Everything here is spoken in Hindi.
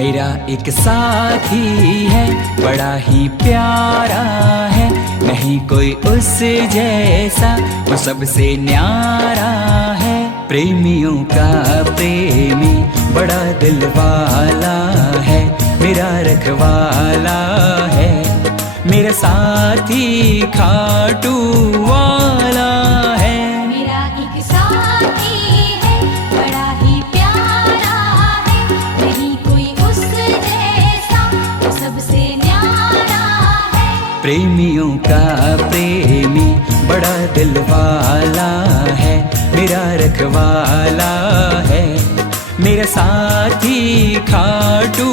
मेरा एक साथी है, बड़ा ही प्यारा है, नहीं कोई उस जैसा, वो सबसे न्यारा है। प्रेमियों का प्रेमी बड़ा दिल वाला है, मेरा रखवाला है, मेरा साथी खाटू वाला है। मेरा एक साथी है, बड़ा ही प्यारा है, नहीं कोई उस जैसा, वो सबसे न्यारा है। प्रेमियों का प्रेमी बड़ा दिल वाला है, मेरा रखवाला है, मेरा साथी खाटू